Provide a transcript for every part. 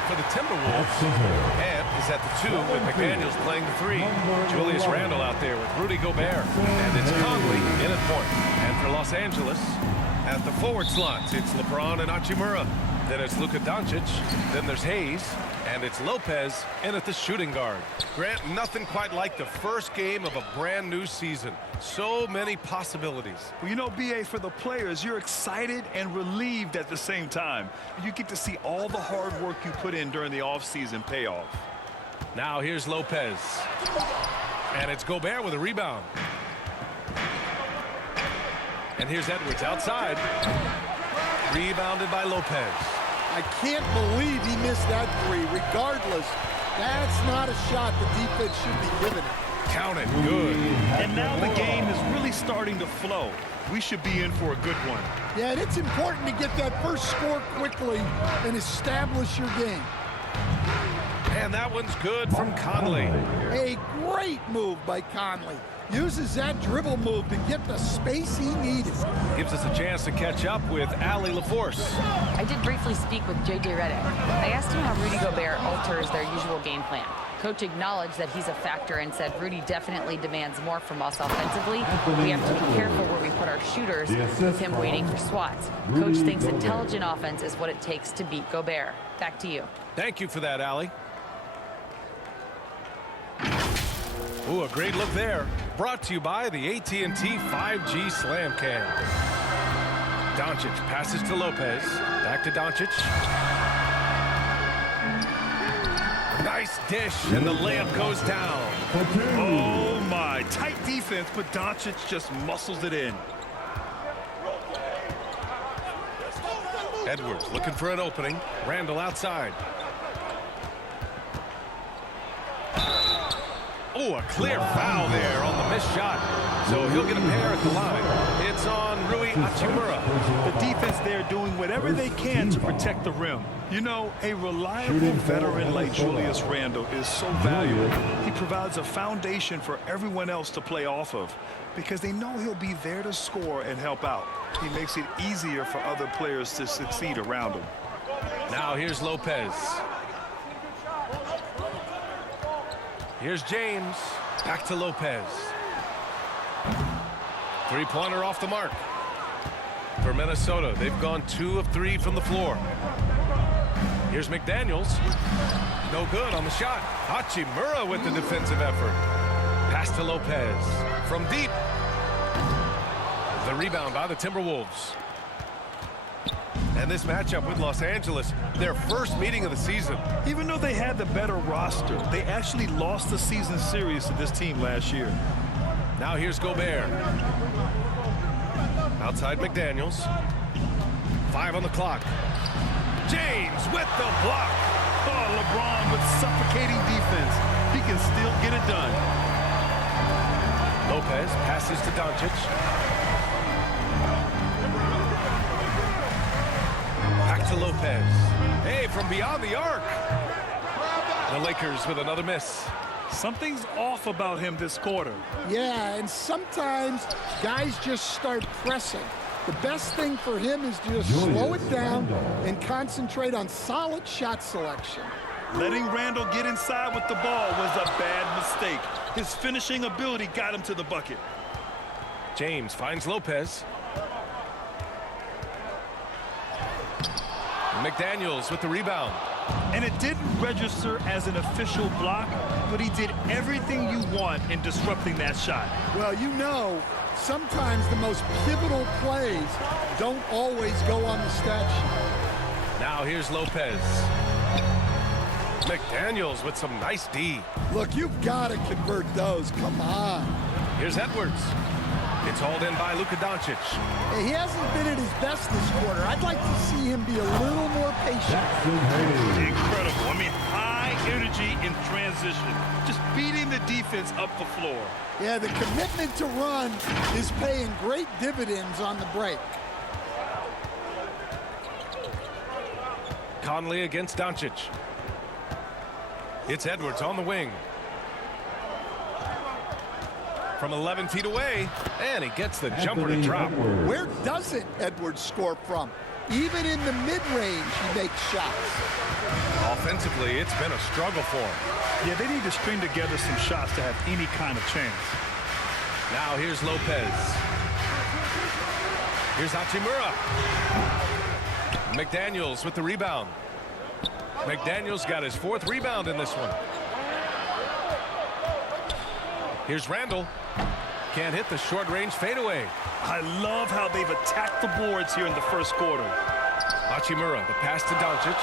lineup for the Timberwolves. And is at the 2 with McDaniels playing the 3. Julius Randle out there with Rudy Gobert. And it's Conley in at point. And for Los Angeles, at the forward slot, it's LeBron and Hachimura. Then it's Luka Doncic. Then there's Hayes. And it's Lopez in at the shooting guard. Grant, nothing quite like the first game of a brand new season. So many possibilities. Well, you know, B.A., for the players, you're excited and relieved at the same time. You get to see all the hard work you put in during the offseason pay off. Now here's Lopez. And it's Gobert with a rebound. And here's Edwards outside. Rebounded by Lopez. I can't believe he missed that 3. Regardless, that's not a shot the defense should be giving it. Count it. Good. And now the game is really starting to flow. We should be in for a good one. Yeah, and it's important to get that first score quickly and establish your game. And that one's good from Conley. A great move by Conley. Uses that dribble move to get the space he needed. Gives us a chance to catch up with Allie LaForce. I did briefly speak with J.J. Redick. I asked him how Rudy Gobert alters their usual game plan. Coach acknowledged that he's a factor and said Rudy definitely demands more from us offensively. We have to be careful where we put our shooters with him waiting for swats. Coach thinks intelligent offense is what it takes to beat Gobert. Back to you. Thank you for that, Allie. Ooh, a great look there. Brought to you by the AT&T 5G Slam Cam. Doncic passes to Lopez. Back to Doncic. Nice dish, and the layup goes down. Oh, my. Tight defense, but Doncic just muscles it in. Edwards looking for an opening. Randle outside. Oh, a clear foul there on the missed shot. So he'll get a pair at the line. It's on Rui Hachimura. The defense there doing whatever they can to protect the rim. You know, a reliable veteran like Julius Randle is so valuable. He provides a foundation for everyone else to play off of because they know he'll be there to score and help out. He makes it easier for other players to succeed around him. Now here's Lopez. Here's James. Back to Lopez. Three-pointer off the mark. For Minnesota, they've gone 2 of 3 from the floor. Here's McDaniels. No good on the shot. Hachimura with the defensive effort. Pass to Lopez. From deep. The rebound by the Timberwolves. And this matchup with Los Angeles, their first meeting of the season. Even though they had the better roster, they actually lost the season series to this team last year. Now here's Gobert. Outside McDaniels. 5 on the clock. James with the block. Oh, LeBron with suffocating defense. He can still get it done. Lopez passes to Doncic. Back to Lopez. Hey, from beyond the arc. The Lakers with another miss. Something's off about him this quarter. Yeah, and sometimes guys just start pressing. The best thing for him is to just slow it down and concentrate on solid shot selection. Letting Randle get inside with the ball was a bad mistake. His finishing ability got him to the bucket. James finds Lopez. McDaniels with the rebound. And it didn't register as an official block, but he did everything you want in disrupting that shot. Well, you know, sometimes the most pivotal plays don't always go on the stat sheet. Now here's Lopez. McDaniels with some nice D. Look, you've got to convert those. Come on. Here's Edwards. It's hauled in by Luka Doncic. Hey, he hasn't been at his best this quarter. I'd like to see him be a little more patient. Incredible. I mean, high energy in transition. Just beating the defense up the floor. Yeah, the commitment to run is paying great dividends on the break. Conley against Doncic. It's Edwards on the wing. From 11 feet away, and he gets the jumper to drop. Where doesn't Edwards score from? Even in the mid-range, he makes shots. Off Offensively, it's been a struggle for him. Yeah, they need to string together some shots to have any kind of chance. Now here's Lopez. Here's Hachimura. McDaniels with the rebound. McDaniels got his 4th rebound in this one. Here's Randall. Can't hit the short-range fadeaway. I love how they've attacked the boards here in the first quarter. Hachimura, the pass to Doncic.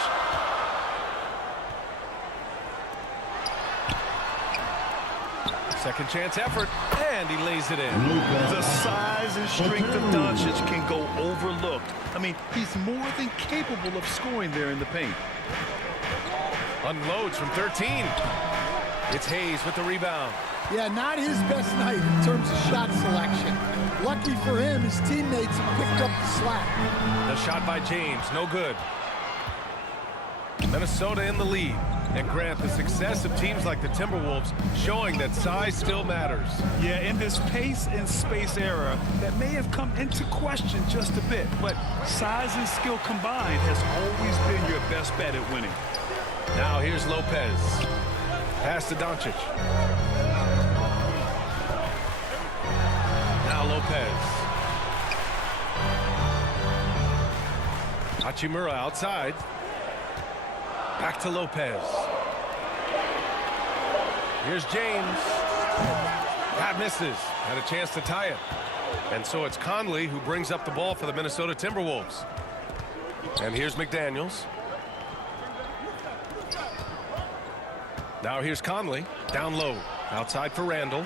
Second chance effort, and he lays it in. The size and strength of Doncic can go overlooked. I mean, he's more than capable of scoring there in the paint. Unloads from 13. It's Hayes with the rebound. Yeah, not his best night in terms of shot selection. Lucky for him, his teammates have picked up the slack. The shot by James, no good. Minnesota in the lead. And Grant, the success of teams like the Timberwolves showing that size still matters. Yeah, in this pace and space era, that may have come into question just a bit, but size and skill combined has always been your best bet at winning. Now here's Lopez. Pass to Doncic. Now Lopez. Hachimura outside. Back to Lopez. Here's James. That misses. Had a chance to tie it. And so it's Conley who brings up the ball for the Minnesota Timberwolves. And here's McDaniels. Now here's Conley. Down low. Outside for Randall.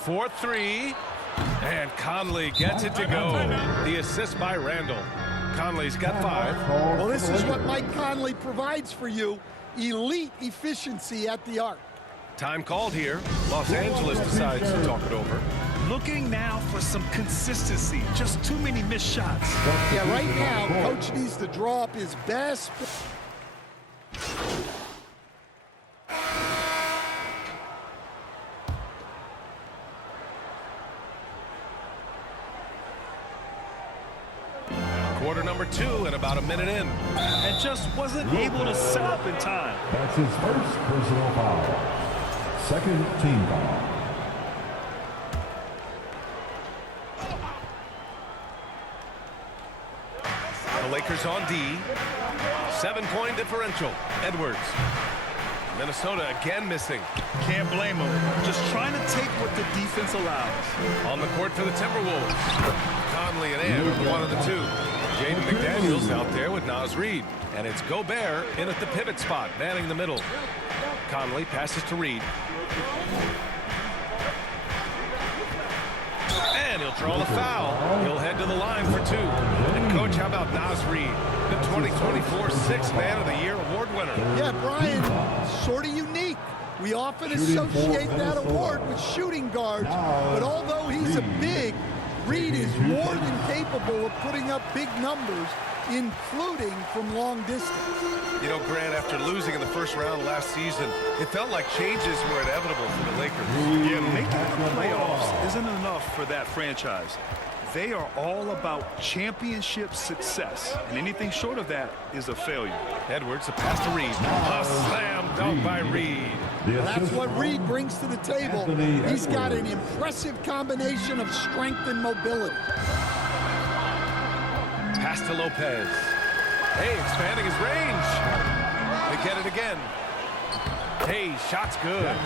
4-3. And Conley gets it to go. The assist by Randall. Conley's got 5. Well, this is what Mike Conley provides for you. Elite efficiency at the arc. Time called here. Los Angeles decides to talk it over. Looking now for some consistency. Just too many missed shots. Yeah, right now, coach needs to draw up his best. Quarter number 2 and about a minute in. And just wasn't able to set up in time. That's his first personal foul. Second team foul. The Lakers on D. 7-point differential. Edwards. Minnesota again missing. Can't blame him. Just trying to take what the defense allows. On the court for the Timberwolves. Conley and Ant with one of the two. Jaden McDaniels out there with Naz Reid. And it's Gobert in at the pivot spot, manning the middle. Conley passes to Reid. And he'll draw the foul. He'll head to the line for 2. And coach, how about Naz Reid, the 2024 Sixth Man of the Year award winner? Yeah, Brian, sort of unique. We often associate that award with shooting guards, but although he's a big, Reid is more than capable of putting up big numbers, including from long distance. You know, Grant, after losing in the first round last season, it felt like changes were inevitable for the Lakers. Yeah, making the playoffs isn't enough for that franchise. They are all about championship success, and anything short of that is a failure. Edwards, a pass to Reid. A slam dunk by Reid. That's what Reid brings to the table. He's got an impressive combination of strength and mobility. Pass to Lopez. Hey, expanding his range. They get it again. Hayes, shot's good.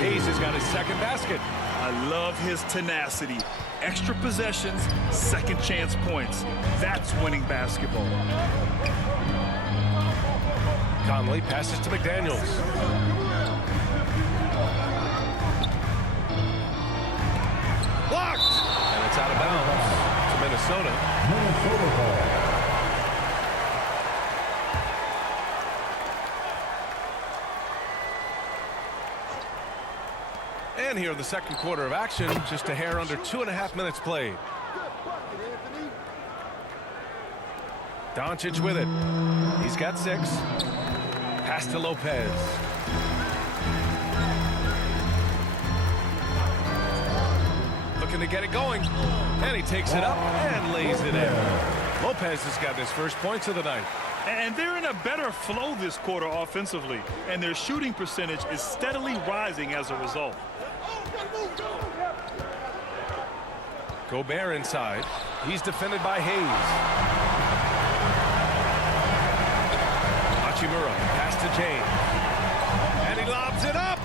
Hayes has got his second basket. I love his tenacity. Extra possessions, second chance points. That's winning basketball. Conley passes to McDaniels. Blocked! And it's out of bounds to Minnesota. Minnesota ball. And here in the second quarter of action, just a hair under 2.5 minutes played. Doncic with it. He's got 6. Pass to Lopez. Looking to get it going. And he takes it up and lays it in. Lopez has got his first points of the night. And they're in a better flow this quarter offensively, and their shooting percentage is steadily rising as a result. Gobert inside. He's defended by Hayes. Hachimura, pass to James. And he lobs it up.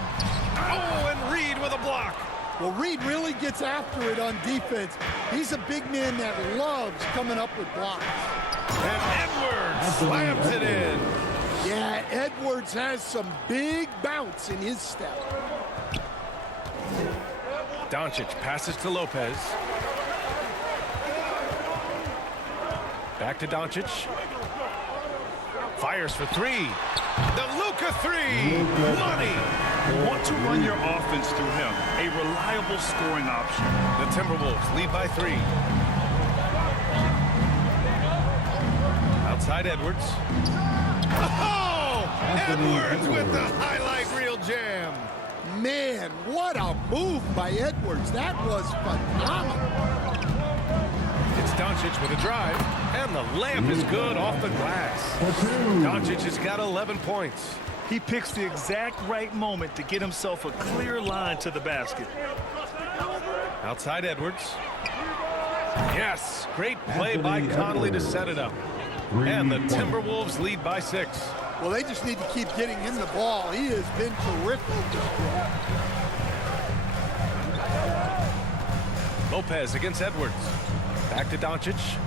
Oh, and Reed with a block. Well, Reed really gets after it on defense. He's a big man that loves coming up with blocks. And Edwards slams it in. Yeah, Edwards has some big bounce in his step. Doncic passes to Lopez. Back to Doncic. Fires for three. The Luka three. Money. You want to run your offense through him. A reliable scoring option. The Timberwolves lead by 3. Outside Edwards. Oh! Edwards with the highlight reel jam. Man, what a move by Edwards. That was phenomenal. It's Doncic with a drive, and the layup is good off the glass. Doncic has got 11 points. He picks the exact right moment to get himself a clear line to the basket. Outside Edwards. Yes, great play by Conley to set it up. And the Timberwolves lead by 6. Well, they just need to keep getting him the ball. He has been terrific. Lopez against Edwards. Back to Doncic.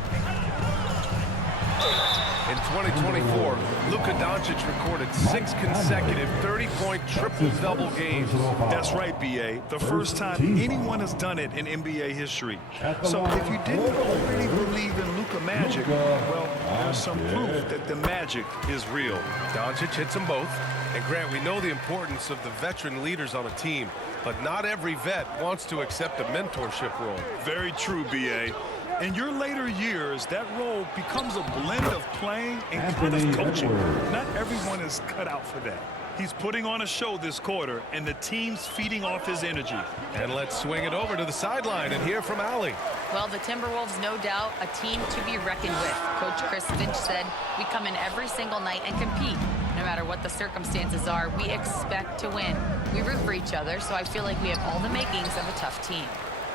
In 2024, Luka Doncic recorded 6 consecutive 30-point triple-double games. That's right, B.A. The first time anyone has done it in NBA history. So if you didn't already believe in Luka magic, well, there's some proof that the magic is real. Doncic hits them both. And Grant, we know the importance of the veteran leaders on a team, but not every vet wants to accept a mentorship role. Very true, B.A. In your later years, that role becomes a blend of playing and kind of coaching. Not everyone is cut out for that. He's putting on a show this quarter, and the team's feeding off his energy. And let's swing it over to the sideline and hear from Allie. Well, the Timberwolves, no doubt, a team to be reckoned with. Coach Chris Finch said, we come in every single night and compete. No matter what the circumstances are, we expect to win. We root for each other, so I feel like we have all the makings of a tough team.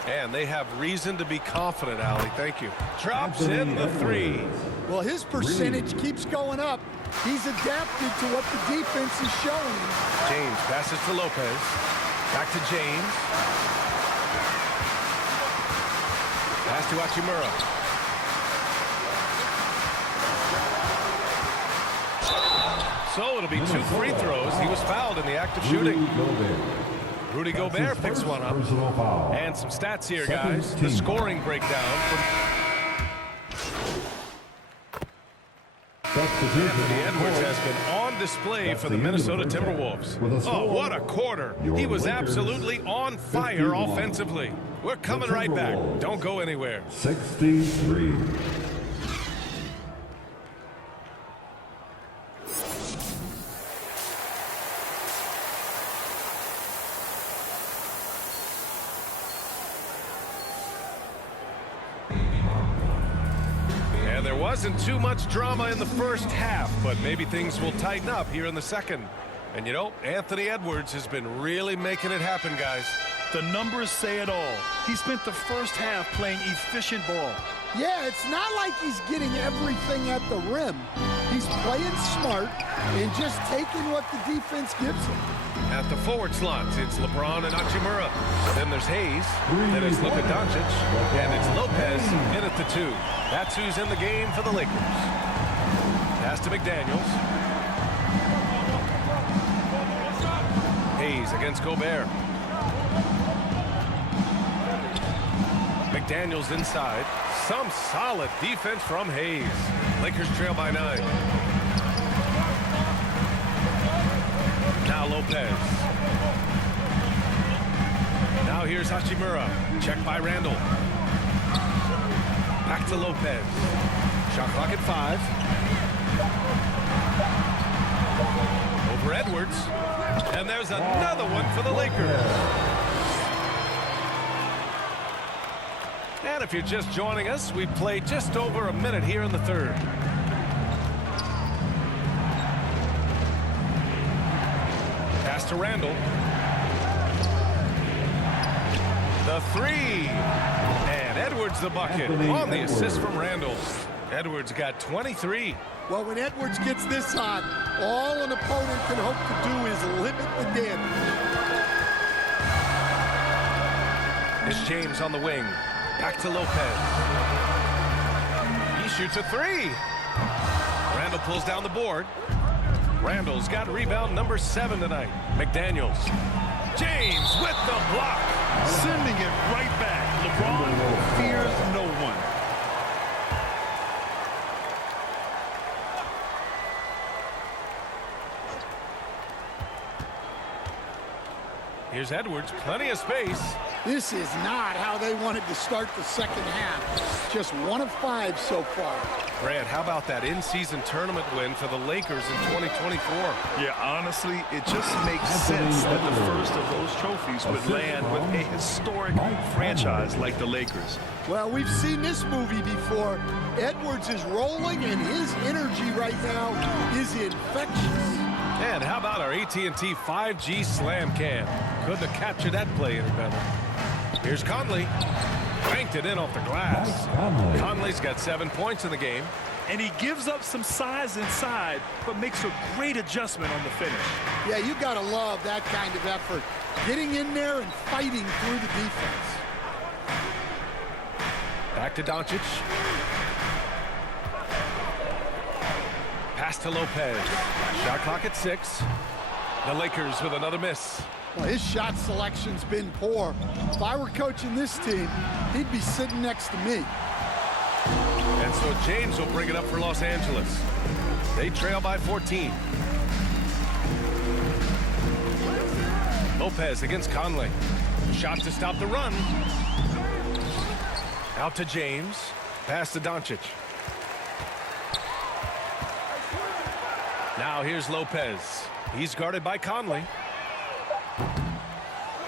And they have reason to be confident, Allie. Thank you. Drops in the 3. Well, his percentage keeps going up. He's adapted to what the defense is showing. James passes to Lopez. Back to James. Pass to Hachimura. So it'll be 2 free throws. He was fouled in the act of shooting. Rudy Gobert picks one up. And some stats here, guys. The scoring breakdown from Anthony Edwards has been on display for the Minnesota Timberwolves. Oh, what a quarter. He was absolutely on fire offensively. We're coming right back. Don't go anywhere. 63. And there wasn't too much drama in the first half, but maybe things will tighten up here in the second. And you know, Anthony Edwards has been really making it happen, guys. The numbers say it all. He spent the first half playing efficient ball. Yeah, it's not like he's getting everything at the rim. He's playing smart and just taking what the defense gives him. At the forward slots, it's LeBron and Hachimura. Then there's Hayes. Then it's Luka Doncic. And it's Lopez in at the 2. That's who's in the game for the Lakers. Pass to McDaniels. Hayes against Gobert. McDaniels inside. Some solid defense from Hayes. Lakers trail by 9. Now Lopez. Now here's Hachimura. Check by Randall. Back to Lopez. Shot clock at 5. Over Edwards. And there's another one for the Lakers. And if you're just joining us, we've played just over a minute here in the third. Pass to Randall. The three. And Edwards the bucket on the assist from Randall. Edwards got 23. Well, when Edwards gets this hot, all an opponent can hope to do is limit the damage. It's James on the wing. Back to Lopez. He shoots a three. Randall pulls down the board. Randall's got rebound number 7 tonight. McDaniels. James with the block. Sending it right back. LeBron fears no one. Here's Edwards, plenty of space. This is not how they wanted to start the second half. Just 1 of 5 so far. Brad, how about that in-season tournament win for the Lakers in 2024? Yeah, honestly, it just makes sense that the first of those trophies would land with a historic franchise like the Lakers. Well, we've seen this movie before. Edwards is rolling, and his energy right now is infectious. And how about our AT&T 5G slam cam? Couldn't have captured that play any better. Here's Conley. Banked it in off the glass. Conley's got 7 points in the game. And he gives up some size inside, but makes a great adjustment on the finish. Yeah, you got to love that kind of effort. Getting in there and fighting through the defense. Back to Doncic. Pass to Lopez. Shot clock at 6. The Lakers with another miss. Well, his shot selection's been poor. If I were coaching this team, he'd be sitting next to me. And so James will bring it up for Los Angeles. They trail by 14. Lopez against Conley. Shot to stop the run. Out to James. Pass to Doncic. Now here's Lopez. He's guarded by Conley.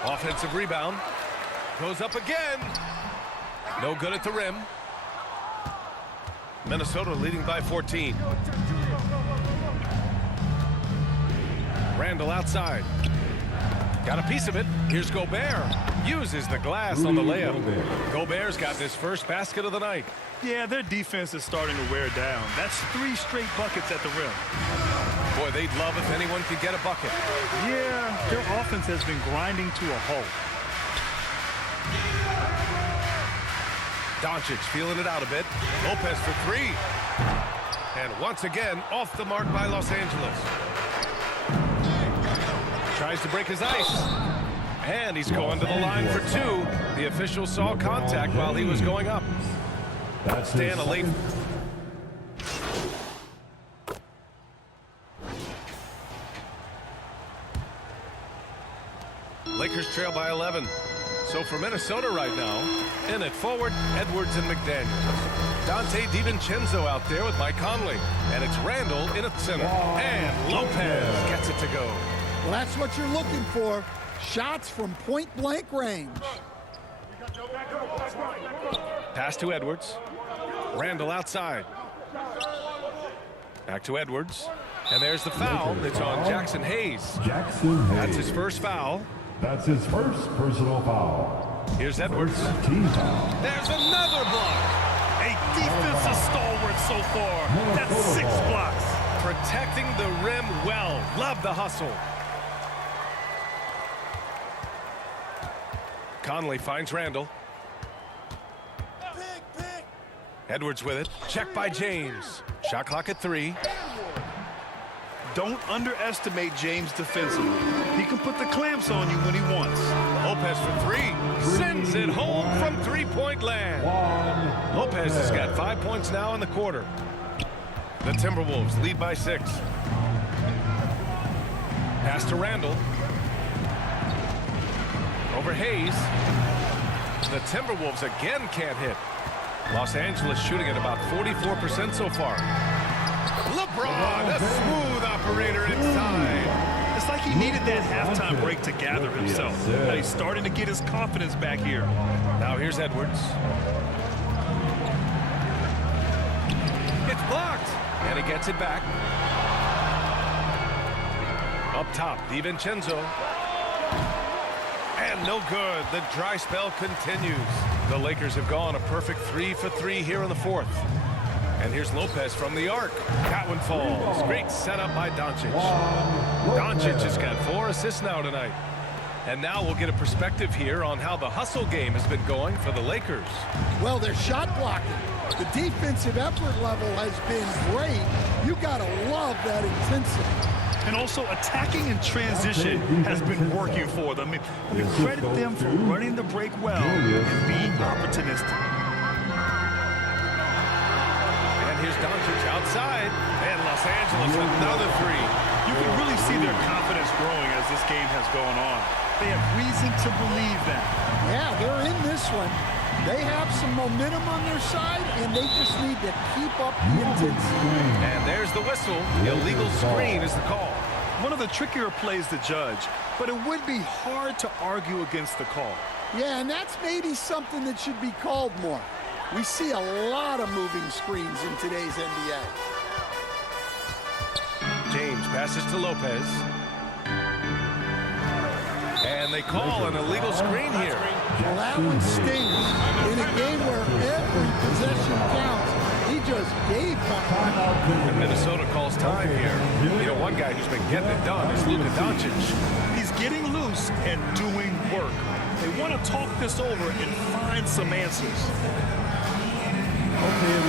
Offensive rebound. Goes up again. No good at the rim. Minnesota leading by 14. Randall outside. Got a piece of it. Here's Gobert. Uses the glass on the layup. Gobert's got his first basket of the night. Yeah, their defense is starting to wear down. That's 3 straight buckets at the rim. Boy, they'd love if anyone could get a bucket. Yeah, their offense has been grinding to a halt. Doncic feeling it out a bit. Lopez for 3. And once again, off the mark by Los Angeles. Tries to break his ice. And he's going to the line for 2. The official saw contact while he was going up. Stan, a late... Lakers trail by 11. So for Minnesota right now, in at forward, Edwards and McDaniels. Dante DiVincenzo out there with Mike Conley. And it's Randall in at center. And Lopez gets it to go. Well, that's what you're looking for. Shots from point-blank range. Pass to Edwards. Randall outside. Back to Edwards. And there's the foul. It's on Jackson Hayes. That's his first foul. That's his first personal foul. Here's Edwards. Team foul. There's another block. A defensive stalwart so far. That's 6 blocks. Protecting the rim well. Love the hustle. Conley finds Randall. Edwards with it. Check by James. Shot clock at 3. Don't underestimate James defensively. He can put the clamps on you when he wants. Lopez for 3. Sends it home from 3-point land. Lopez has got 5 points now in the quarter. The Timberwolves lead by 6. Pass to Randall. Over Hayes. The Timberwolves again can't hit. Los Angeles shooting at about 44% so far. LeBron, a smooth operator inside. It's like he needed that halftime break to gather himself. Now he's starting to get his confidence back here. Now here's Edwards. And he gets it back. Up top, DiVincenzo. And no good. The dry spell continues. The Lakers have gone a perfect 3 for 3 here in the fourth. And here's Lopez from the arc. That one falls. Great setup by Doncic. Doncic has got 4 assists now tonight. And now we'll get a perspective here on how the hustle game has been going for the Lakers. Well, they're shot blocking. The defensive effort level has been great. You gotta love that intensity. And also attacking in transition has been working for them. We credit them for running the break well and being opportunistic. And here's Doncic outside. And Los Angeles another 3. You can really see their confidence growing as this game has gone on. They have reason to believe that. Yeah, they're in this one. They have some momentum on their side, and they just need to keep up the intensity. And there's the whistle. Illegal screen is the call. One of the trickier plays to judge, but it would be hard to argue against the call. Yeah, and that's maybe something that should be called more. We see a lot of moving screens in today's NBA. James passes to Lopez. And they call an illegal screen here. Well, that one stings. In a game where every possession counts, he just gave one. And Minnesota calls time here. You know, one guy who's been getting it done is Luka Doncic. He's getting loose and doing work. They want to talk this over and find some answers.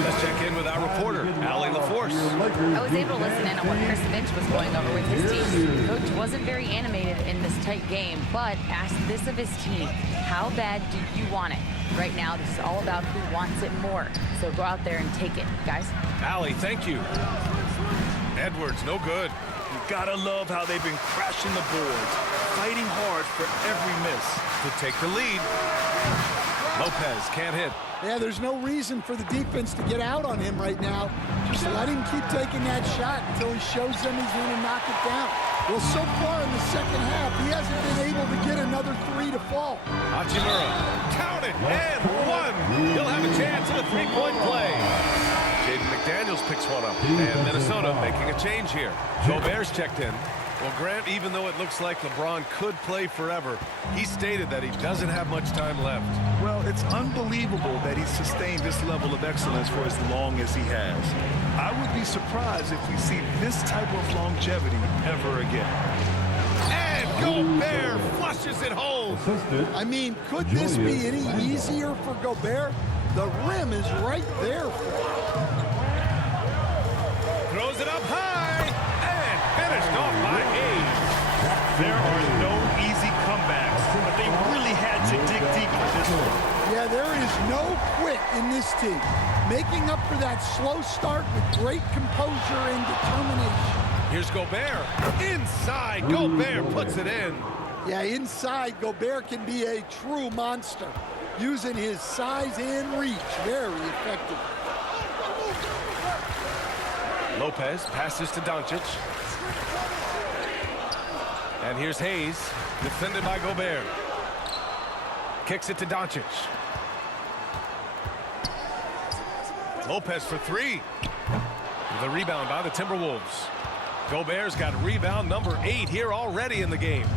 Let's check in with our reporter, Allie LaForce. I was able to listen in on what Chris Finch was going over with his team. Coach wasn't very animated in this tight game, but asked this of his team: how bad do you want it? Right now, this is all about who wants it more. So go out there and take it, guys. Allie, thank you. Edwards, no good. You gotta love how they've been crashing the boards, fighting hard for every miss. To take the lead. Lopez can't hit. Yeah, there's no reason for the defense to get out on him right now. Just let him keep taking that shot until he shows them he's going to knock it down. Well, so far in the second half, he hasn't been able to get another 3 to fall. Hachimura, count it, and 1. He'll have a chance at a 3-point play. Jaden McDaniels picks one up, and Minnesota making a change here. Gobert's checked in. Well, Grant, even though it looks like LeBron could play forever, he stated that he doesn't have much time left. Well, it's unbelievable that he's sustained this level of excellence for as long as he has. I would be surprised if we see this type of longevity ever again. And Gobert flushes it home. I mean, could this be any easier for Gobert? The rim is right there for him. Throws it up high, and finished off by Hayes. There are no easy comebacks, but they really had to dig deep for this one. Yeah, there is no quit in this team. Making up for that slow start with great composure and determination. Here's Gobert. Inside, Gobert puts it in. Yeah, inside, Gobert can be a true monster, using his size and reach very effectively. Lopez passes to Doncic. And here's Hayes, defended by Gobert. Kicks it to Doncic. Lopez for 3. The rebound by the Timberwolves. Gobert's got rebound number 8 here already in the game.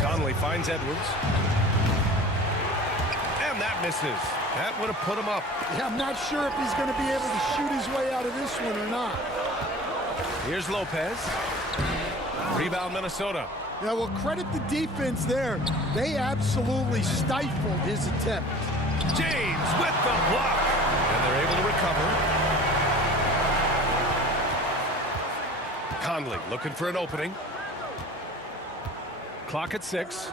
Conley finds Edwards. And that misses. That would have put him up. Yeah, I'm not sure if he's going to be able to shoot his way out of this one or not. Here's Lopez. Rebound Minnesota. Yeah, well, credit the defense there. They absolutely stifled his attempt. James with the block. And they're able to recover. Conley looking for an opening. Clock at 6.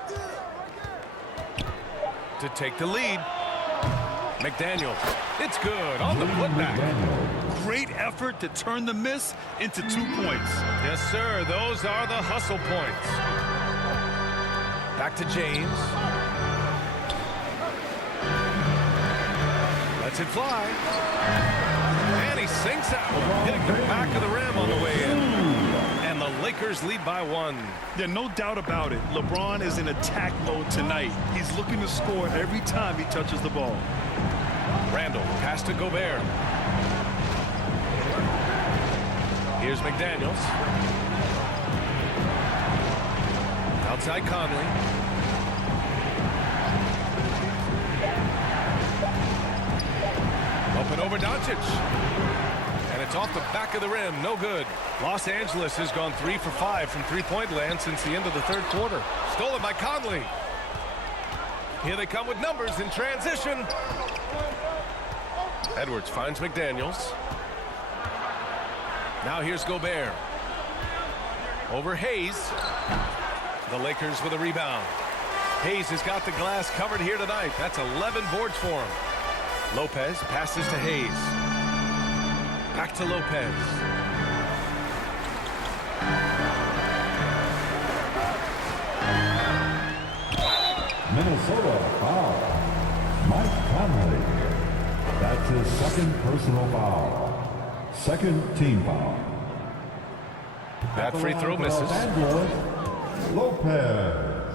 To take the lead. McDaniels. It's good on the putback. Great effort to turn the miss into 2 points. Yes, sir. Those are the hustle points. Back to James. Lets it fly. And he sinks that one, hitting the back of the rim on the way in. And the Lakers lead by 1. Yeah, no doubt about it. LeBron is in attack mode tonight. He's looking to score every time he touches the ball. Randall pass to Gobert. Here's McDaniels. Outside Conley. Up and over Doncic. And it's off the back of the rim. No good. Los Angeles has gone 3 for 5 from three-point land since the end of the third quarter. Stolen by Conley. Here they come with numbers in transition. Edwards finds McDaniels. Now here's Gobert. Over Hayes. The Lakers with a rebound. Hayes has got the glass covered here tonight. That's 11 boards for him. Lopez passes to Hayes. Back to Lopez. Minnesota foul. Mike Conley. That's his second personal foul. Second team foul. That free throw misses. Lopez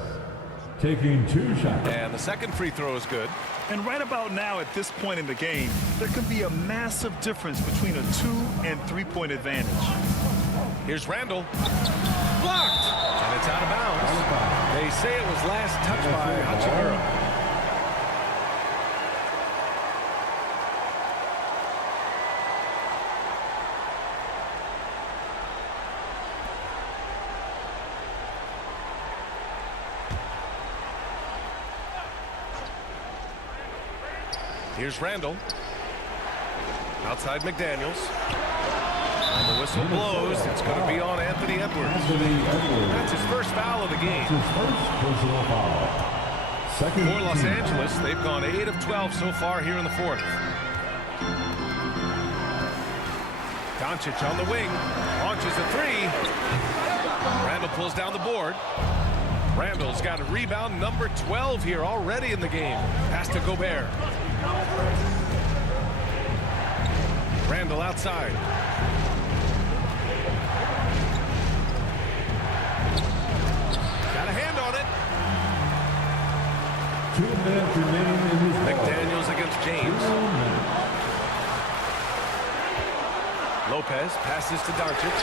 taking 2 shots. And the second free throw is good. And right about now, at this point in the game, there can be a massive difference between a 2- and 3-point advantage. Here's Randall. Blocked. And it's out of bounds. They say it was last touched by Hachimura. Here's Randall. Outside McDaniels. And the whistle blows. It's going to be on Anthony Edwards. That's his first foul of the game. His first personal foul. Second For Los team Angeles, they've gone 8 of 12 so far here in the fourth. Doncic on the wing. Launches a 3. Randall pulls down the board. Randall's got a rebound number 12 here already in the game. Pass to Gobert. Randall outside. Got a hand on it. 2 minutes remaining in this McDaniels against James. Lopez passes to Doncic.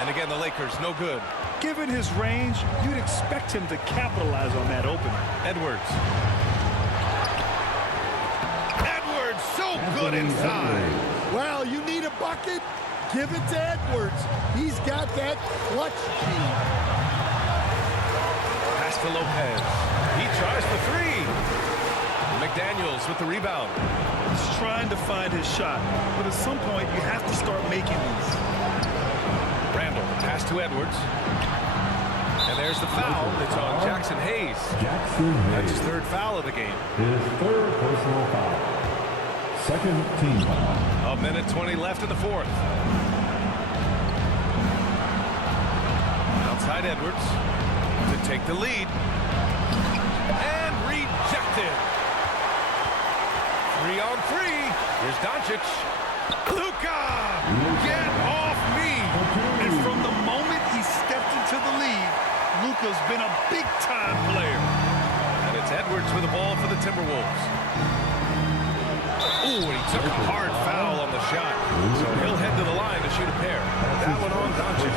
And again, the Lakers, no good. Given his range, you'd expect him to capitalize on that opener. Edwards. Edwards, so good inside. Well, you need a bucket? Give it to Edwards. He's got that clutch gene. Pass to Lopez. He tries for 3. McDaniels with the rebound. He's trying to find his shot, but at some point, you have to start making these. Randall, pass to Edwards. And there's the foul. It's on Jackson Hayes. That's his third foul of the game. His third personal foul. Second team foul. 1:20 left in the fourth. Outside Edwards to take the lead. And rejected. 3 on 3. Here's Doncic. Luka! Get off me! And from the moment he stepped into the league, Luka's been a big-time player. And it's Edwards with the ball for the Timberwolves. Ooh, and he took a hard foul on the shot. So he'll head to the line to shoot a pair. That one on Doncic.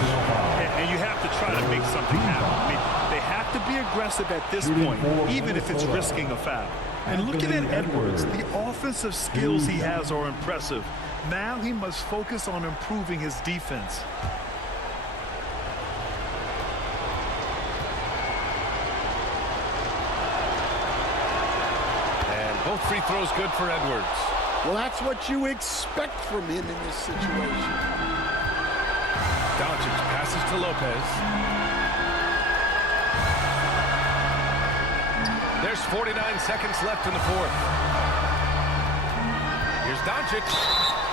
And you have to try to make something happen. I mean, they have to be aggressive at this point, even if it's risking a foul. And looking at Edwards, the offensive skills he has are impressive. Now he must focus on improving his defense. And both free throws good for Edwards. Well, that's what you expect from him in this situation. Doncic passes to Lopez. There's 49 seconds left in the fourth. Here's Doncic.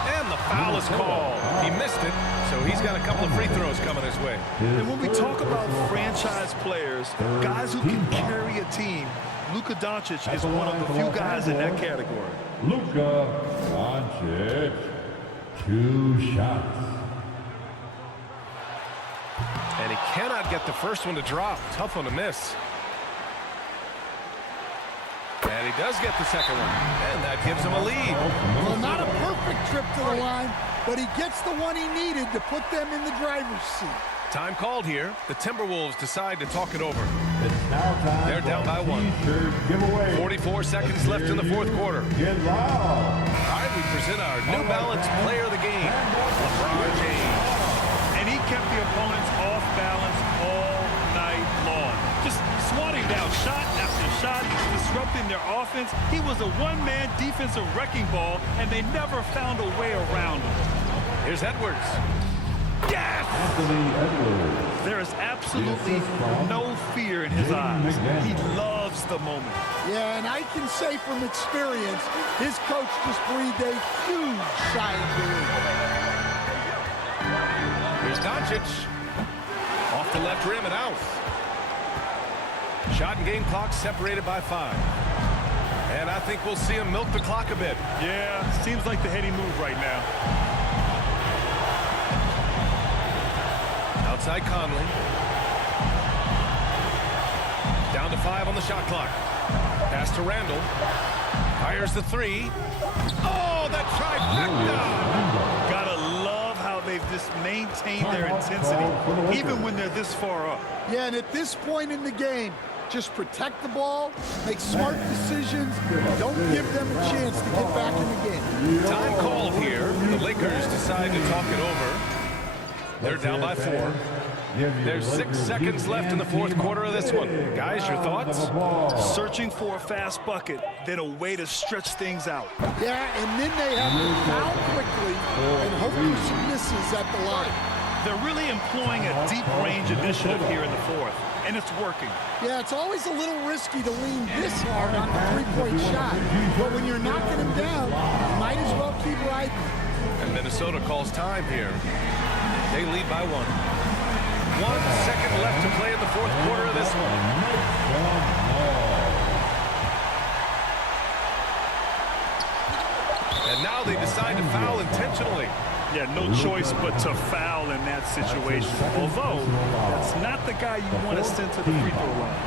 And the foul is called. He missed it, so he's got a couple of free throws coming his way. And when we talk about franchise players, guys who can carry a team, Luka Doncic is one of the few guys in that category. Luka Doncic, 2 shots. And he cannot get the first one to drop. Tough one to miss. And he does get the second one. And that gives him a lead. Well, not a perfect trip to the line, but he gets the one he needed to put them in the driver's seat. Time called here. The Timberwolves decide to talk it over. It's now time. They're down by one. T-shirt giveaway. 44 seconds left in the fourth quarter. Get loud. All right, we present our New Balance player of the game, LeBron James. And he kept the opponents off balance all night long. Just swatting down shot after shot, disrupting their offense. He was a one-man defensive wrecking ball, and they never found a way around him. Here's Edwards. Yes! Anthony Edwards. There is absolutely no fear in his eyes. He loves the moment. Yeah, and I can say from experience, his coach just breathed a huge sigh of relief. Here's Doncic. Off the left rim and out. Shot and game clock separated by 5. And I think we'll see him milk the clock a bit. Yeah, seems like the heady move right now. Outside Conley. Down to 5 on the shot clock. Pass to Randall. Fires the 3. Oh, that trifecta! Gotta love how they've just maintained their intensity, even when they're this far up. Yeah, and at this point in the game, just protect the ball, make smart decisions, don't give them a chance to get back in the game. Time called here. The Lakers decide to talk it over. They're down by 4. There's 6 seconds left in the fourth quarter of this one. Guys, your thoughts? Searching for a fast bucket, then a way to stretch things out. Yeah, and then they have to foul quickly and hope for some misses at the line. They're really employing a deep range initiative here in the fourth, and it's working. Yeah, it's always a little risky to lean this hard on the three-point shot, but when you're knocking them down, you might as well keep riding. And Minnesota calls time here. They lead by 1. 1 second left to play in the fourth quarter of this one. And now they decide to foul intentionally. Yeah, no choice but to foul in that situation. Although, that's not the guy you want to send to the free throw line.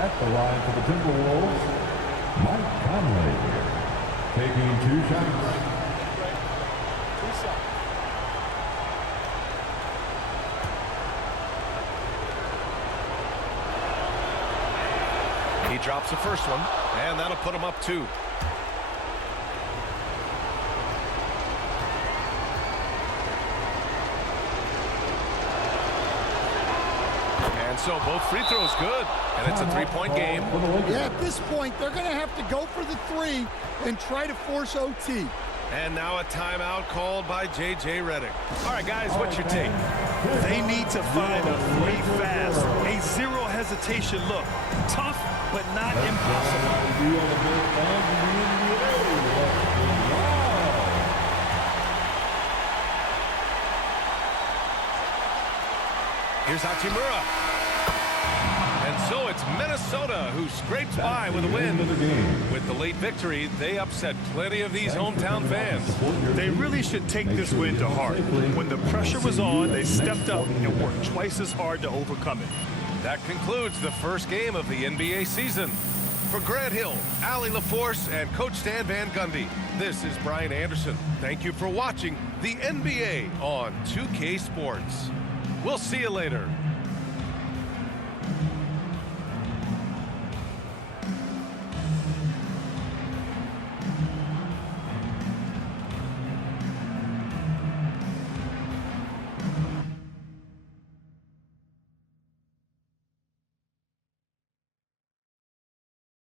At the line for the Timberwolves, Mike Conley. Taking 2 shots. He drops the first one, and that'll put him up 2. And so both free throws good, and it's a 3-point game. Yeah, at this point, they're going to have to go for the 3 and try to force OT. And now a timeout called by J.J. Redick. All right, guys, what's your take? They need to find a 3 fast, a zero hesitation look. Tough, but not impossible. Here's Hachimura. And so it's Minnesota who scrapes by with a win. With the late victory, they upset plenty of these hometown fans. They really should take this win to heart. When the pressure was on, they stepped up and worked twice as hard to overcome it. That concludes the first game of the NBA season. For Grant Hill, Allie LaForce, and Coach Stan Van Gundy, this is Brian Anderson. Thank you for watching the NBA on 2K Sports. We'll see you later.